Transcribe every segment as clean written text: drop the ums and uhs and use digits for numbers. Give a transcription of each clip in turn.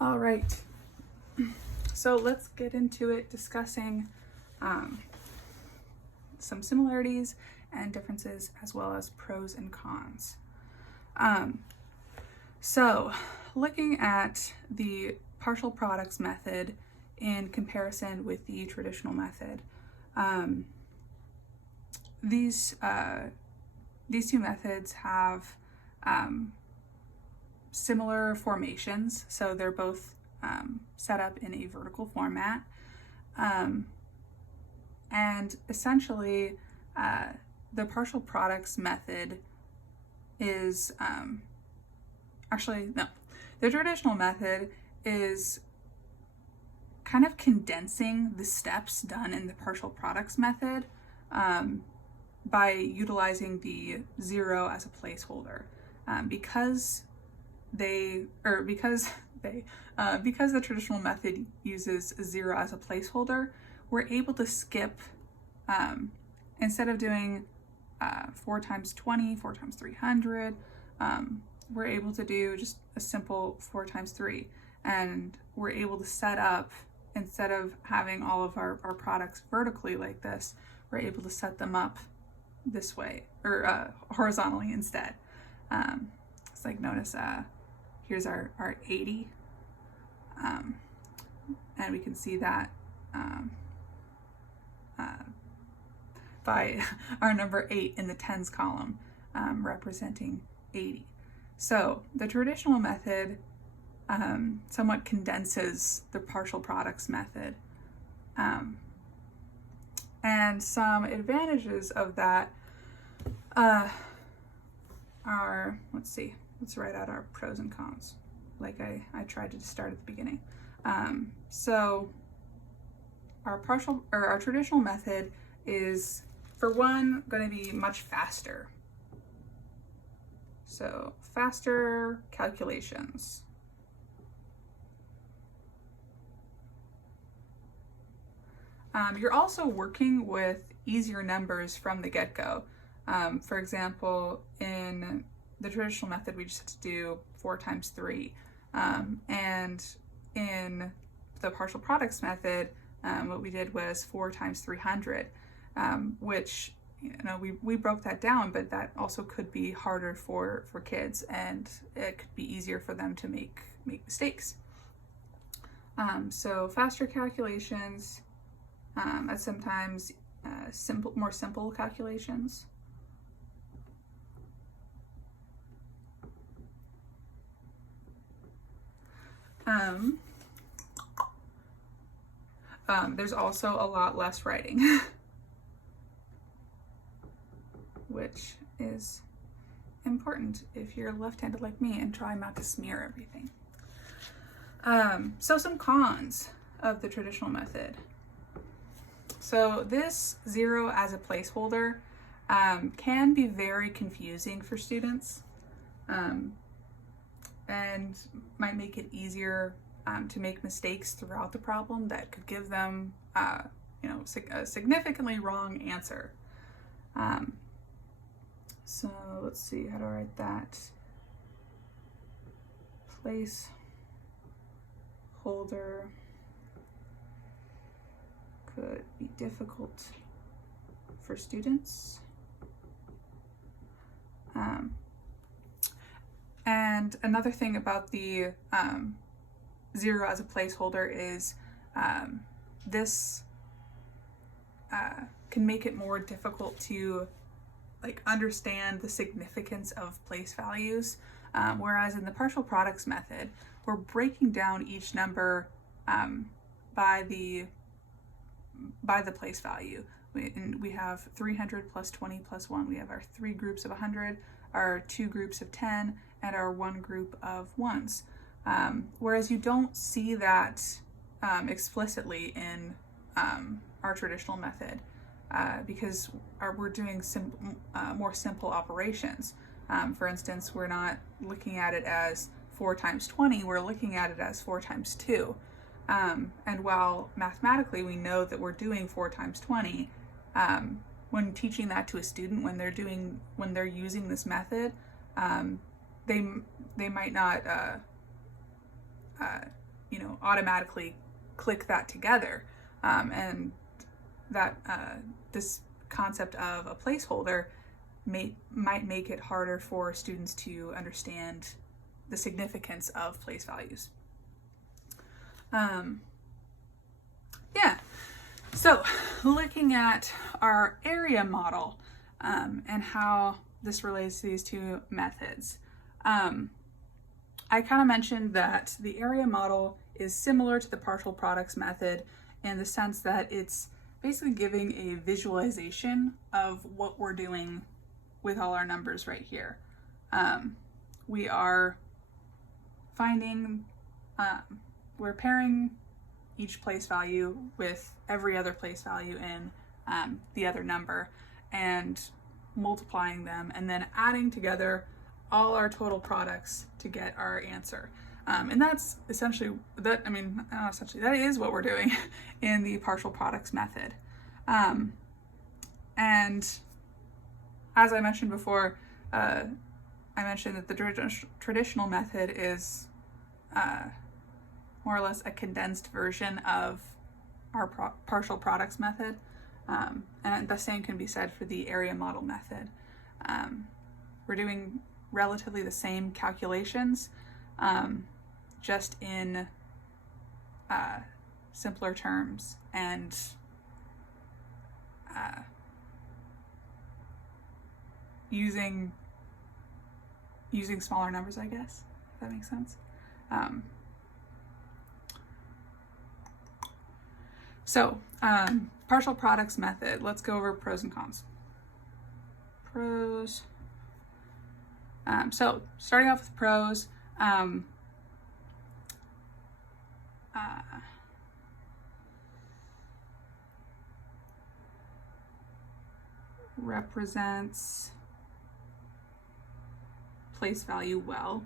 All right, so let's get into it, discussing some similarities and differences, as well as pros and cons. So looking at the partial products method in comparison with the traditional method, these two methods have similar formations, so they're both set up in a vertical format, and essentially the partial products method is the traditional method is kind of condensing the steps done in the partial products method by utilizing the 0 as a placeholder. Because the traditional method uses 0 as a placeholder, we're able to skip, instead of doing 4 times 20, 4 times 300, we're able to do just a simple 4 times 3. And we're able to set up, instead of having all of our products vertically like this, we're able to set them up this way, or horizontally instead. It's like, notice here's our 80, and we can see that by our number 8 in the tens column, representing 80. So the traditional method somewhat condenses the partial products method. And some advantages of that are, let's write out our pros and cons, like I tried to start at the beginning. So our traditional method is, for one, going to be much faster. So faster calculations. You're also working with easier numbers from the get-go. For example, in the traditional method, we just have to do 4 times 3. And in the partial products method, what we did was 4 times 300, which, we broke that down, but that also could be harder for kids, and it could be easier for them to make mistakes. So faster calculations, at sometimes more simple calculations. There's also a lot less writing, which is important if you're left-handed like me and try not to smear everything. So some cons of the traditional method. So this 0 as a placeholder can be very confusing for students, and might make it easier to make mistakes throughout the problem that could give them a significantly wrong answer. So let's see, how to write that. Placeholder could be difficult for students. And another thing about the 0 as a placeholder is this can make it more difficult to understand the significance of place values, whereas in the partial products method, we're breaking down each number by the place value. We have 300 plus 20 plus 1. We have our 3 groups of 100, our 2 groups of 10, and our 1 group of 1s. Whereas you don't see that explicitly in our traditional method, because we're doing more simple operations. For instance, we're not looking at it as 4 times 20, we're looking at it as 4 times 2. And while mathematically we know that we're doing 4 times 20, when teaching that to a student, when they're using this method, they might not automatically click that together. And that this concept of a placeholder might make it harder for students to understand the significance of place values. So looking at our area model and how this relates to these two methods. I kind of mentioned that the area model is similar to the partial products method in the sense that it's basically giving a visualization of what we're doing with all our numbers right here. We are finding, we're pairing each place value with every other place value in the other number and multiplying them and then adding together all our total products to get our answer. And that's essentially, that is what we're doing in the partial products method. And as I mentioned before, I mentioned that the traditional method is more or less a condensed version of our partial products method. And the same can be said for the area model method. We're doing relatively the same calculations, just in simpler terms and using smaller numbers, I guess, if that makes sense. So, partial products method, let's go over pros and cons. Pros. So, starting off with pros, represents place value well.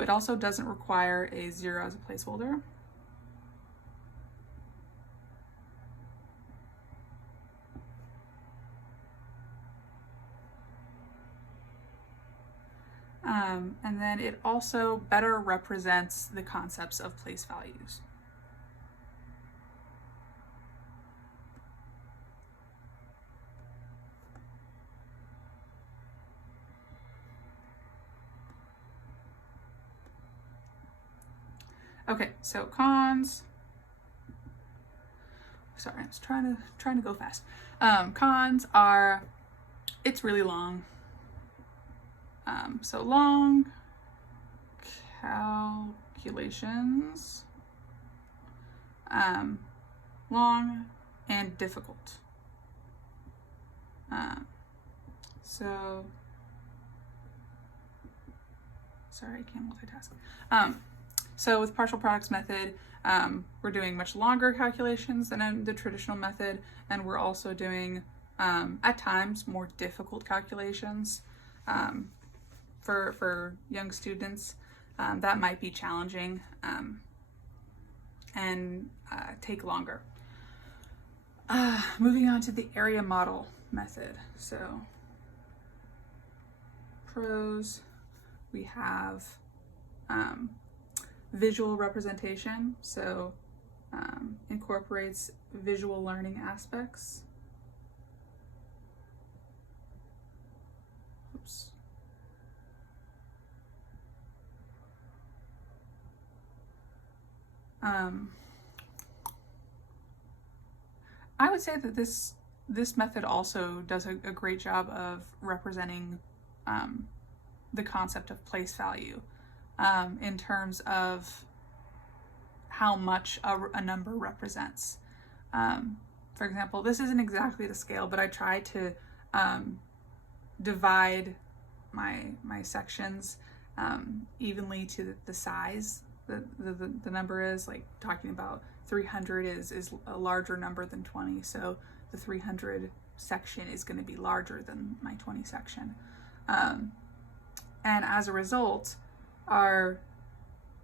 It also doesn't require a 0 as a placeholder. And then it also better represents the concepts of place values. Okay, so cons. Sorry, I was trying to go fast. Cons are, it's really long. So long calculations, long and difficult. So sorry, I can't multitask. So with partial products method, we're doing much longer calculations than in the traditional method, and we're also doing, at times, more difficult calculations. For young students, that might be challenging and take longer. Moving on to the area model method. So pros, we have visual representation, so incorporates visual learning aspects. Oops. I would say that this method also does a great job of representing the concept of place value in terms of how much a number represents. For example, this isn't exactly the scale, but I try to divide my sections evenly to the size the number is. Like, talking about 300 is a larger number than 20, so the 300 section is going to be larger than my 20 section. And as a result, our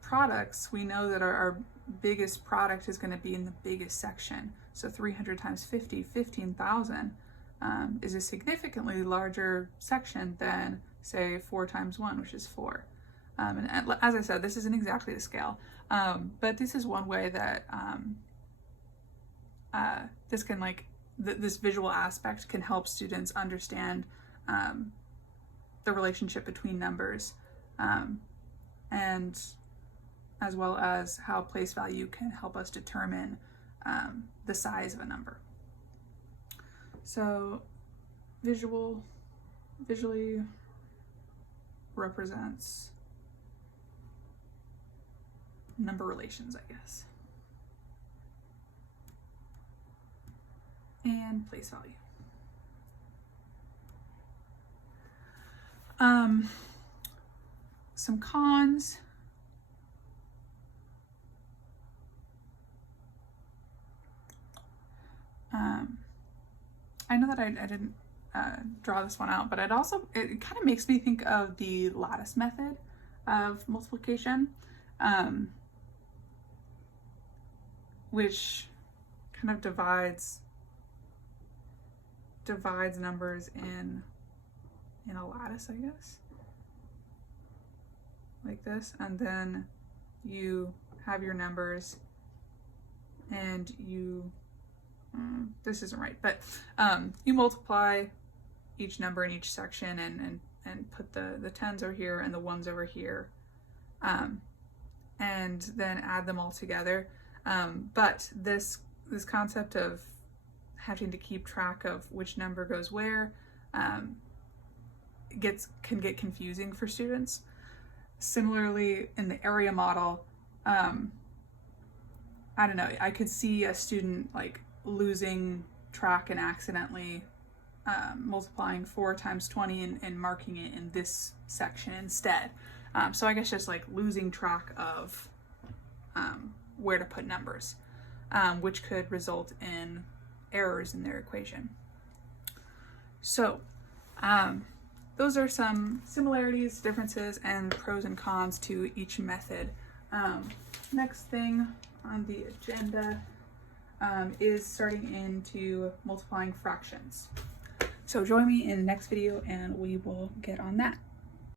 products, we know that our biggest product is going to be in the biggest section. So 300 times 50, 15,000 is a significantly larger section than, say, 4 times 1, which is 4. And as I said, this isn't exactly the scale, but this is one way that this can, like, this visual aspect can help students understand the relationship between numbers, and as well as how place value can help us determine the size of a number. So visually represents number relations, I guess, and place value. Some cons. I know that I didn't draw this one out, but it kind of makes me think of the lattice method of multiplication, which kind of divides numbers in a lattice, I guess, like this, and then you have your numbers and you this isn't right, but you multiply each number in each section and put the tens over here and the ones over here, and then add them all together. But this concept of having to keep track of which number goes where can get confusing for students. Similarly, in the area model, I don't know, I could see a student like losing track and accidentally multiplying 4 times 20 and marking it in this section instead. So I guess just like losing track of where to put numbers, which could result in errors in their equation. So those are some similarities, differences, and pros and cons to each method. Next thing on the agenda is starting into multiplying fractions. So join me in the next video and we will get on that.